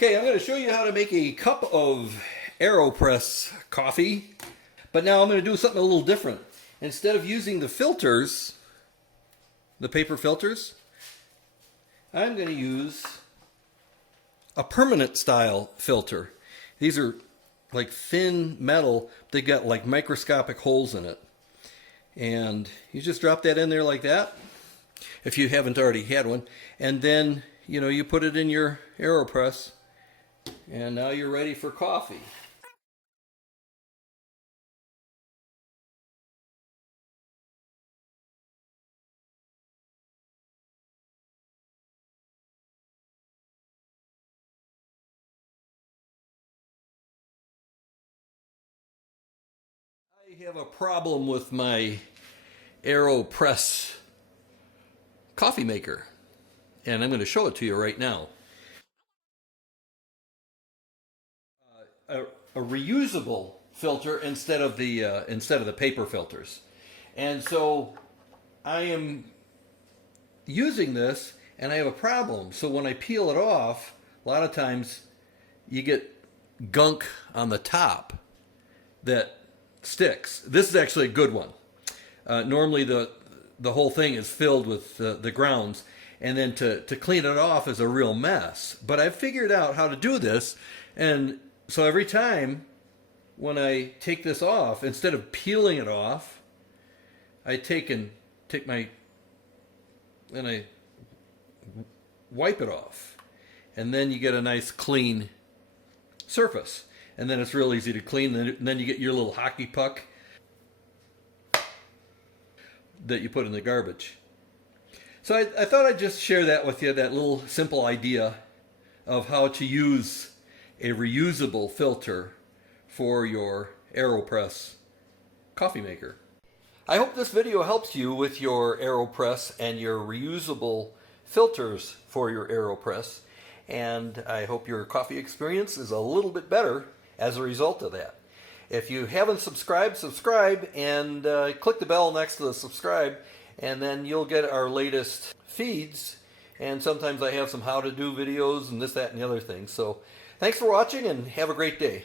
Okay, I'm going to show you how to make a cup of AeroPress coffee, but now I'm going to do something a little different. Instead of using the filters, the paper filters, I'm going to use a permanent style filter. These are like thin metal, they got like microscopic holes in it. And you just drop that in there like that, if you haven't already had one. And then, you put it in your AeroPress. And now you're ready for coffee. I have a problem with my AeroPress coffee maker, and I'm going to show it to you right now. A reusable filter instead of the paper filters, and so I am using this, and I have a problem. So when I peel it off, a lot of times you get gunk on the top that sticks. This is actually a good one. Normally the whole thing is filled with the grounds, and then to clean it off is a real mess. But I've figured out how to do this, and so every time when I take this off, instead of peeling it off, I take my and I wipe it off, and then you get a nice clean surface, and then it's real easy to clean. And then you get your little hockey puck that you put in the garbage. So I thought I'd just share that with you, that little simple idea of how to use a reusable filter for your AeroPress coffee maker. I hope this video helps you with your AeroPress and your reusable filters for your AeroPress, and I hope your coffee experience is a little bit better as a result of that. If you haven't subscribed, subscribe, and click the bell next to the subscribe, and then you'll get our latest feeds. And sometimes I have some how to do videos and this, that, and the other things. So thanks for watching, and have a great day.